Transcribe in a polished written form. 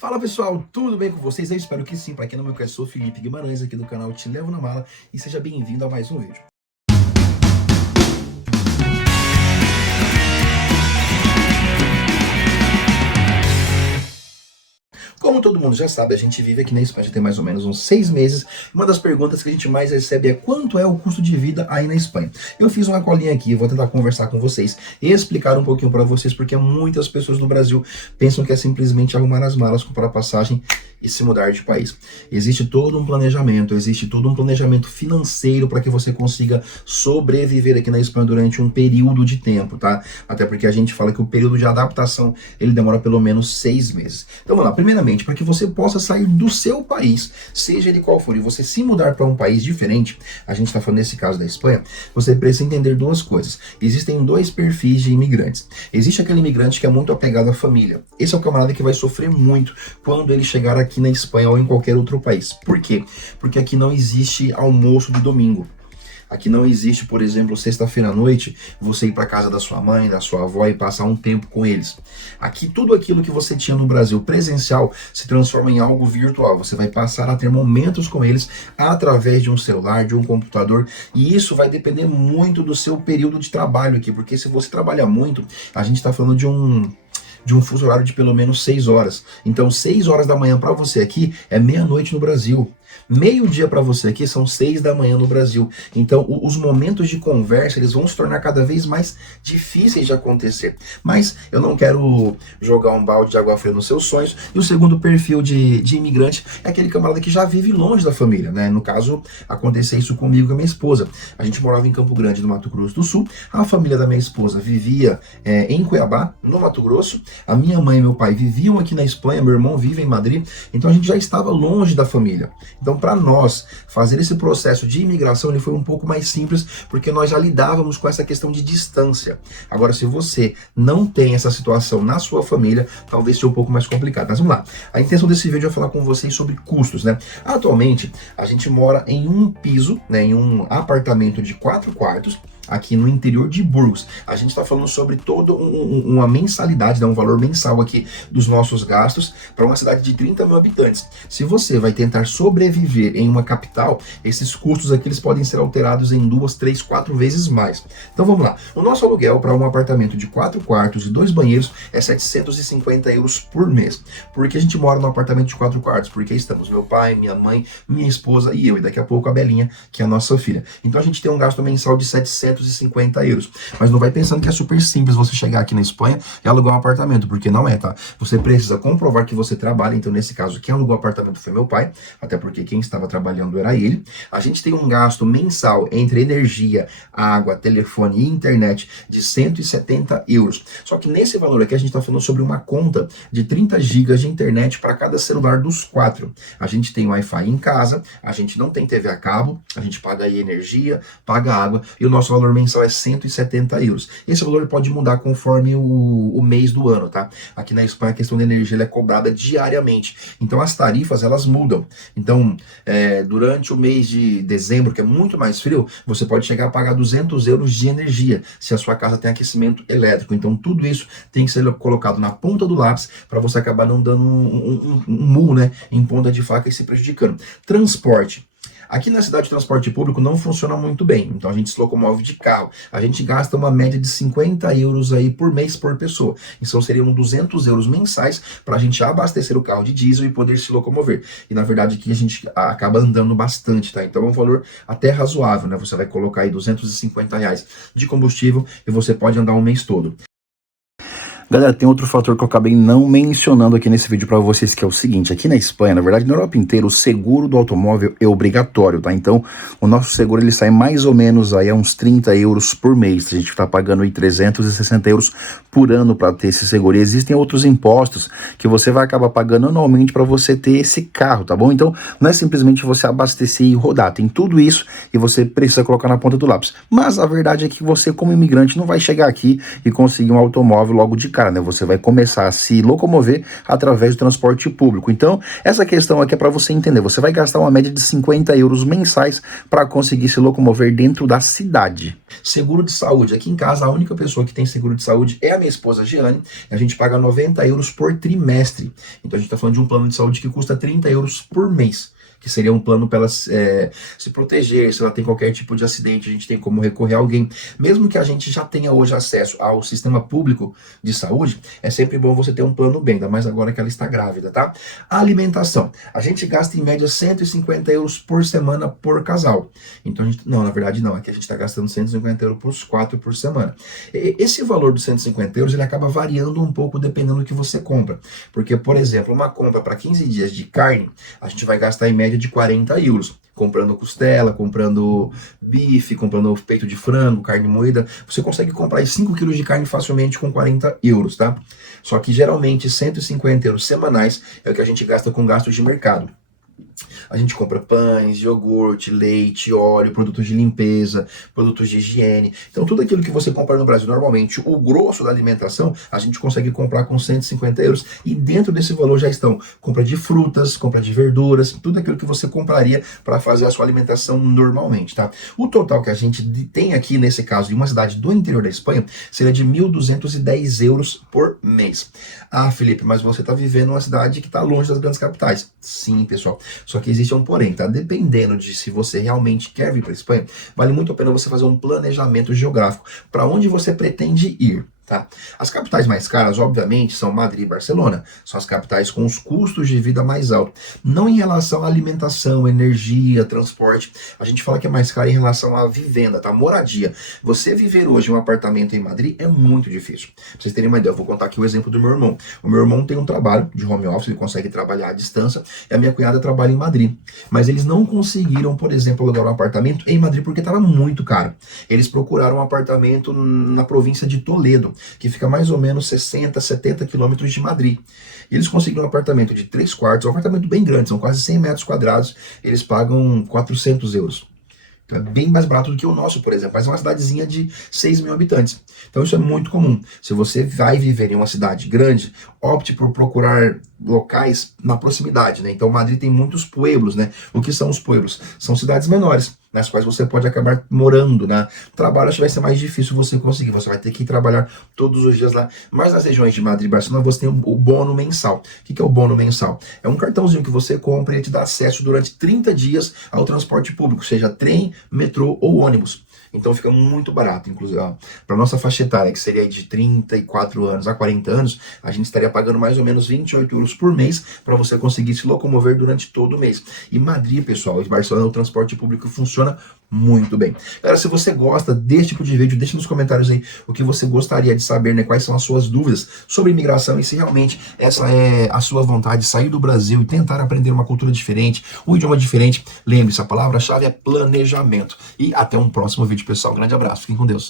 Fala pessoal, tudo bem com vocês? Eu espero que sim. Para quem não me conhece, sou Felipe Guimarães aqui do canal Te Levo na Mala e seja bem-vindo a mais um vídeo. Como todo mundo já sabe, a gente vive aqui na Espanha já tem mais ou menos uns 6 meses. Uma das perguntas que a gente mais recebe é quanto é o custo de vida aí na Espanha. Eu fiz uma colinha aqui, vou tentar conversar com vocês e explicar um pouquinho para vocês, porque muitas pessoas no Brasil pensam que é simplesmente arrumar as malas, comprar passagem e se mudar de país. Existe todo um planejamento, financeiro para que você consiga sobreviver aqui na Espanha durante um período de tempo, tá? Até porque a gente fala que o período de adaptação, ele demora pelo menos 6 meses. Então vamos lá, primeiramente, para que você possa sair do seu país, seja ele qual for, e você se mudar para um país diferente, a gente está falando nesse caso da Espanha, você precisa entender duas coisas. Existem dois perfis de imigrantes. Existe aquele imigrante que é muito apegado à família. Esse é o camarada que vai sofrer muito quando ele chegar aqui na Espanha ou em qualquer outro país. Por quê? Porque aqui não existe almoço de domingo. Aqui não existe, por exemplo, sexta-feira à noite, você ir para casa da sua mãe, da sua avó e passar um tempo com eles. Aqui tudo aquilo que você tinha no Brasil presencial se transforma em algo virtual. Você vai passar a ter momentos com eles através de um celular, de um computador, e isso vai depender muito do seu período de trabalho aqui, porque se você trabalha muito, a gente está falando de um fuso horário de pelo menos 6 horas. Então 6 horas da manhã para você aqui é meia-noite no Brasil. Meio-dia para você aqui são 6 da manhã no Brasil. Então os momentos de conversa eles vão se tornar cada vez mais difíceis de acontecer. Mas eu não quero jogar um balde de água fria nos seus sonhos. E o segundo perfil de imigrante é aquele camarada que já vive longe da família, né? No caso, aconteceu isso comigo e com a minha esposa. A gente morava em Campo Grande, no Mato Grosso do Sul. A família da minha esposa vivia em Cuiabá, no Mato Grosso. A minha mãe e meu pai viviam aqui na Espanha, meu irmão vive em Madrid. Então a gente já estava longe da família. Então, para nós, fazer esse processo de imigração ele foi um pouco mais simples, porque nós já lidávamos com essa questão de distância. Agora, se você não tem essa situação na sua família, talvez seja um pouco mais complicado. Mas vamos lá. A intenção desse vídeo é falar com vocês sobre custos, né? Atualmente, a gente mora em um piso, né, em um apartamento de 4 quartos, aqui no interior de Burgos. A gente está falando sobre toda uma mensalidade, né, um valor mensal aqui dos nossos gastos para uma cidade de 30 mil habitantes. Se você vai tentar sobreviver em uma capital, esses custos aqui eles podem ser alterados em 2, 3, 4 vezes mais. Então vamos lá. O nosso aluguel para um apartamento de 4 quartos e 2 banheiros é 750 euros por mês. Por que a gente mora num apartamento de 4 quartos? Porque estamos meu pai, minha mãe, minha esposa e eu. E daqui a pouco a Belinha, que é a nossa filha. Então a gente tem um gasto mensal de 750 euros. Mas não vai pensando que é super simples você chegar aqui na Espanha e alugar um apartamento, porque não é, tá? Você precisa comprovar que você trabalha. Então, nesse caso, quem alugou o apartamento foi meu pai, até porque quem estava trabalhando era ele. A gente tem um gasto mensal entre energia, água, telefone e internet de 170 euros. Só que nesse valor aqui a gente está falando sobre uma conta de 30 gigas de internet para cada celular dos 4. A gente tem Wi-Fi em casa, a gente não tem TV a cabo, a gente paga aí energia, paga água e o nosso valor mensal é 170 euros. Esse valor pode mudar conforme o mês do ano, tá? Aqui na Espanha a questão da energia ela é cobrada diariamente. Então as tarifas elas mudam. Então durante o mês de dezembro, que é muito mais frio, você pode chegar a pagar 200 euros de energia, se a sua casa tem aquecimento elétrico. Então tudo isso tem que ser colocado na ponta do lápis para você acabar não dando um murro, né, em ponta de faca e se prejudicando. Transporte. Aqui na cidade o transporte público não funciona muito bem, então a gente se locomove de carro. A gente gasta uma média de 50 euros aí por mês por pessoa. Então seriam 200 euros mensais para a gente abastecer o carro de diesel e poder se locomover. E na verdade aqui a gente acaba andando bastante, tá? Então é um valor até razoável, né? Você vai colocar aí 250 reais de combustível e você pode andar um mês todo. Galera, tem outro fator que eu acabei não mencionando aqui nesse vídeo para vocês, que é o seguinte: aqui na Espanha, na verdade na Europa inteira, o seguro do automóvel é obrigatório, tá? Então, o nosso seguro ele sai mais ou menos aí a uns 30 euros por mês. A gente tá pagando aí 360 euros por ano para ter esse seguro. E existem outros impostos que você vai acabar pagando anualmente para você ter esse carro, tá bom? Então, não é simplesmente você abastecer e rodar. Tem tudo isso e você precisa colocar na ponta do lápis. Mas a verdade é que você, como imigrante, não vai chegar aqui e conseguir um automóvel logo de cara. cara, né? Você vai começar a se locomover através do transporte público. Então, essa questão aqui é para você entender. Você vai gastar uma média de 50 euros mensais para conseguir se locomover dentro da cidade. Seguro de saúde. Aqui em casa, a única pessoa que tem seguro de saúde é a minha esposa, Giane. A gente paga 90 euros por trimestre. Então, a gente está falando de um plano de saúde que custa 30 euros por mês, que seria um plano para ela se proteger, se ela tem qualquer tipo de acidente, a gente tem como recorrer a alguém. Mesmo que a gente já tenha hoje acesso ao sistema público de saúde, é sempre bom você ter um plano B, ainda mais agora que ela está grávida, tá? A alimentação. A gente gasta em média 150 euros por semana por casal. Então, não, na verdade não, aqui a gente está gastando 150 euros por 4 por semana. Esse valor dos 150 euros, ele acaba variando um pouco dependendo do que você compra. Porque, por exemplo, uma compra para 15 dias de carne, a gente vai gastar em média de 40 euros. Comprando costela, comprando bife, comprando peito de frango, carne moída, você consegue comprar 5 quilos de carne facilmente com 40 euros, tá? Só que geralmente 150 euros semanais é o que a gente gasta com gastos de mercado. A gente compra pães, iogurte, leite, óleo, produtos de limpeza, produtos de higiene. Então, tudo aquilo que você compra no Brasil, normalmente, o grosso da alimentação, a gente consegue comprar com 150 euros. E dentro desse valor já estão compra de frutas, compra de verduras, tudo aquilo que você compraria para fazer a sua alimentação normalmente, tá? O total que a gente tem aqui, nesse caso, em uma cidade do interior da Espanha, seria de 1.210 euros por mês. Ah, Felipe, mas você está vivendo em uma cidade que está longe das grandes capitais. Sim, pessoal. Só que existe um porém, tá? Dependendo de se você realmente quer vir para a Espanha, vale muito a pena você fazer um planejamento geográfico para onde você pretende ir. Tá? As capitais mais caras, obviamente, são Madrid e Barcelona. São as capitais com os custos de vida mais altos. Não em relação à alimentação, energia, transporte. A gente fala que é mais caro em relação à vivenda, tá? Moradia. Você viver hoje em um apartamento em Madrid é muito difícil. Pra vocês terem uma ideia, eu vou contar aqui o exemplo do meu irmão. O meu irmão tem um trabalho de home office, ele consegue trabalhar à distância, e a minha cunhada trabalha em Madrid. Mas eles não conseguiram, por exemplo, alugar um apartamento em Madrid porque estava muito caro. Eles procuraram um apartamento na província de Toledo, que fica mais ou menos 60, 70 quilômetros de Madrid. Eles conseguiram um apartamento de 3 quartos, um apartamento bem grande, são quase 100 metros quadrados, eles pagam 400 euros. Então é bem mais barato do que o nosso, por exemplo, mas é uma cidadezinha de 6 mil habitantes. Então isso é muito comum. Se você vai viver em uma cidade grande, opte por procurar locais na proximidade, né? Então Madrid tem muitos pueblos, né? O que são os pueblos? São cidades menores, nas quais você pode acabar morando, né? Trabalho acho que vai ser mais difícil você conseguir, você vai ter que trabalhar todos os dias lá. Mas nas regiões de Madrid e Barcelona você tem o bono mensal. O que é o bono mensal? É um cartãozinho que você compra e ele te dá acesso durante 30 dias ao transporte público, seja trem, metrô ou ônibus. Então fica muito barato, inclusive, para nossa faixa etária, que seria de 34 anos a 40 anos, a gente estaria pagando mais ou menos 28 euros por mês para você conseguir se locomover durante todo o mês. E Madrid, pessoal, e Barcelona, o transporte público funciona muito bem. Galera, se você gosta desse tipo de vídeo, deixe nos comentários aí o que você gostaria de saber, né? Quais são as suas dúvidas sobre imigração e se realmente essa é a sua vontade de sair do Brasil e tentar aprender uma cultura diferente, um idioma diferente. Lembre-se, a palavra-chave é planejamento. E até um próximo vídeo, pessoal. Um grande abraço. Fiquem com Deus.